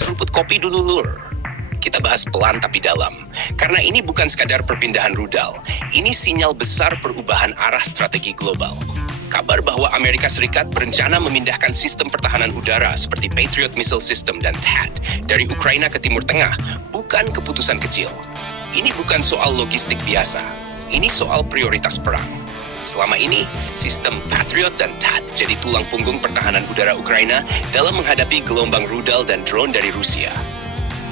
Seruput kopi dulu, Lur. Kita bahas pelan tapi dalam. Karena ini bukan sekadar perpindahan rudal. Ini sinyal besar perubahan arah strategi global. Kabar bahwa Amerika Serikat berencana memindahkan sistem pertahanan udara seperti Patriot Missile System dan THAAD dari Ukraina ke Timur Tengah bukan keputusan kecil. Ini bukan soal logistik biasa. Ini soal prioritas perang. Selama ini, sistem Patriot dan THAAD jadi tulang punggung pertahanan udara Ukraina dalam menghadapi gelombang rudal dan drone dari Rusia.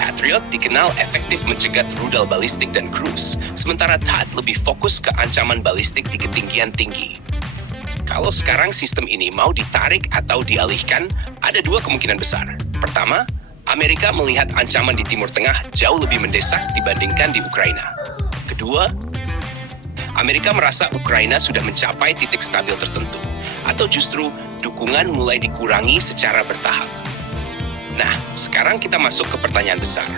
Patriot dikenal efektif mencegat rudal balistik dan cruise, sementara THAAD lebih fokus ke ancaman balistik di ketinggian tinggi. Kalau sekarang sistem ini mau ditarik atau dialihkan, ada dua kemungkinan besar. Pertama, Amerika melihat ancaman di Timur Tengah jauh lebih mendesak dibandingkan di Ukraina. Kedua, Amerika merasa Ukraina sudah mencapai titik stabil tertentu, atau justru dukungan mulai dikurangi secara bertahap. Nah, sekarang kita masuk ke pertanyaan besar.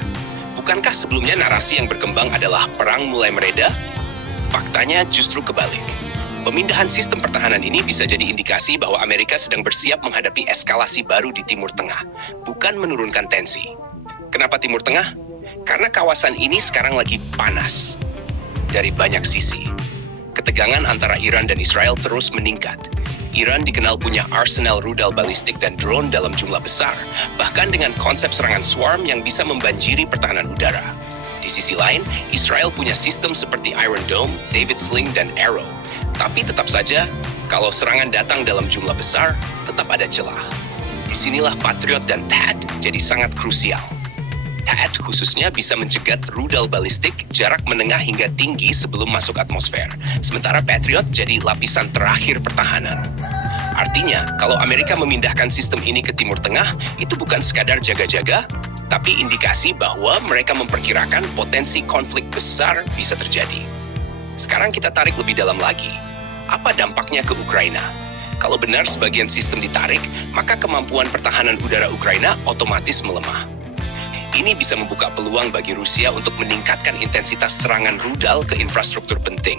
Bukankah sebelumnya narasi yang berkembang adalah perang mulai mereda? Faktanya justru kebalik. Pemindahan sistem pertahanan ini bisa jadi indikasi bahwa Amerika sedang bersiap menghadapi eskalasi baru di Timur Tengah, bukan menurunkan tensi. Kenapa Timur Tengah? Karena kawasan ini sekarang lagi panas dari banyak sisi. Ketegangan antara Iran dan Israel terus meningkat. Iran dikenal punya arsenal rudal balistik dan drone dalam jumlah besar, bahkan dengan konsep serangan swarm yang bisa membanjiri pertahanan udara. Di sisi lain, Israel punya sistem seperti Iron Dome, David Sling, dan Arrow. Tapi tetap saja, kalau serangan datang dalam jumlah besar, tetap ada celah. Disinilah Patriot dan THAAD jadi sangat krusial. THAAD khususnya bisa mencegat rudal balistik jarak menengah hingga tinggi sebelum masuk atmosfer. Sementara Patriot jadi lapisan terakhir pertahanan. Artinya, kalau Amerika memindahkan sistem ini ke Timur Tengah, itu bukan sekadar jaga-jaga, tapi indikasi bahwa mereka memperkirakan potensi konflik besar bisa terjadi. Sekarang kita tarik lebih dalam lagi. Apa dampaknya ke Ukraina? Kalau benar sebagian sistem ditarik, maka kemampuan pertahanan udara Ukraina otomatis melemah. Ini bisa membuka peluang bagi Rusia untuk meningkatkan intensitas serangan rudal ke infrastruktur penting.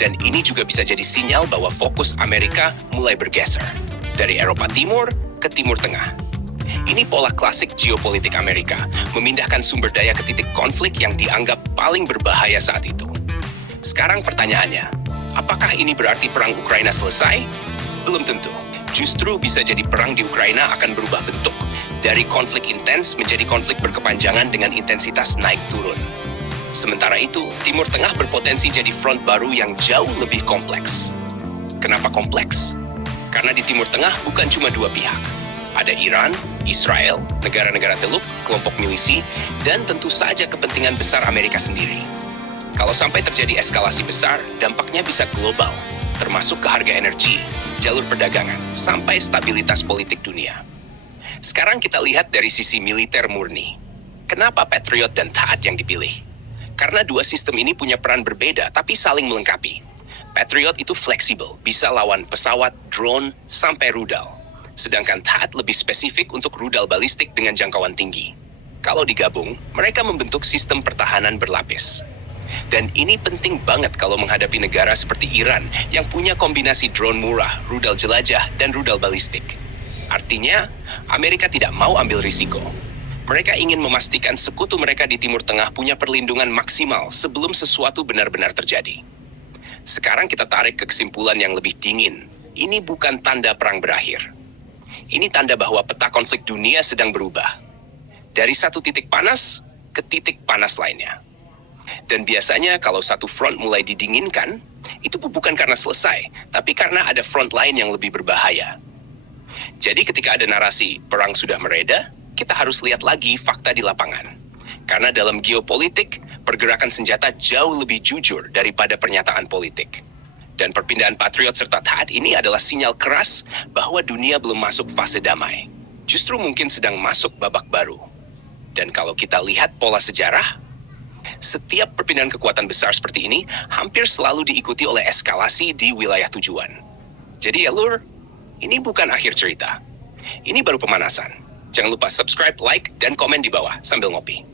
Dan ini juga bisa jadi sinyal bahwa fokus Amerika mulai bergeser dari Eropa Timur ke Timur Tengah. Ini pola klasik geopolitik Amerika, memindahkan sumber daya ke titik konflik yang dianggap paling berbahaya saat itu. Sekarang pertanyaannya, apakah ini berarti perang Ukraina selesai? Belum tentu. Justru bisa jadi perang di Ukraina akan berubah bentuk, dari konflik intens menjadi konflik berkepanjangan dengan intensitas naik turun. Sementara itu, Timur Tengah berpotensi jadi front baru yang jauh lebih kompleks. Kenapa kompleks? Karena di Timur Tengah bukan cuma dua pihak. Ada Iran, Israel, negara-negara Teluk, kelompok milisi, dan tentu saja kepentingan besar Amerika sendiri. Kalau sampai terjadi eskalasi besar, dampaknya bisa global, termasuk ke harga energi, jalur perdagangan, sampai stabilitas politik dunia. Sekarang kita lihat dari sisi militer murni. Kenapa Patriot dan THAAD yang dipilih? Karena dua sistem ini punya peran berbeda tapi saling melengkapi. Patriot itu fleksibel, bisa lawan pesawat, drone, sampai rudal. Sedangkan THAAD lebih spesifik untuk rudal balistik dengan jangkauan tinggi. Kalau digabung, mereka membentuk sistem pertahanan berlapis. Dan ini penting banget kalau menghadapi negara seperti Iran yang punya kombinasi drone murah, rudal jelajah, dan rudal balistik. Artinya, Amerika tidak mau ambil risiko. Mereka ingin memastikan sekutu mereka di Timur Tengah punya perlindungan maksimal sebelum sesuatu benar-benar terjadi. Sekarang kita tarik ke kesimpulan yang lebih dingin. Ini bukan tanda perang berakhir. Ini tanda bahwa peta konflik dunia sedang berubah. Dari satu titik panas ke titik panas lainnya. Dan biasanya kalau satu front mulai didinginkan, itu bukan karena selesai, tapi karena ada front lain yang lebih berbahaya. Jadi ketika ada narasi perang sudah mereda, kita harus lihat lagi fakta di lapangan. Karena dalam geopolitik, pergerakan senjata jauh lebih jujur daripada pernyataan politik. Dan perpindahan Patriot serta THAAD ini adalah sinyal keras bahwa dunia belum masuk fase damai. Justru mungkin sedang masuk babak baru. Dan kalau kita lihat pola sejarah, setiap perpindahan kekuatan besar seperti ini hampir selalu diikuti oleh eskalasi di wilayah tujuan. Jadi ya Lur, ini bukan akhir cerita. Ini baru pemanasan. Jangan lupa subscribe, like, dan komen di bawah sambil ngopi.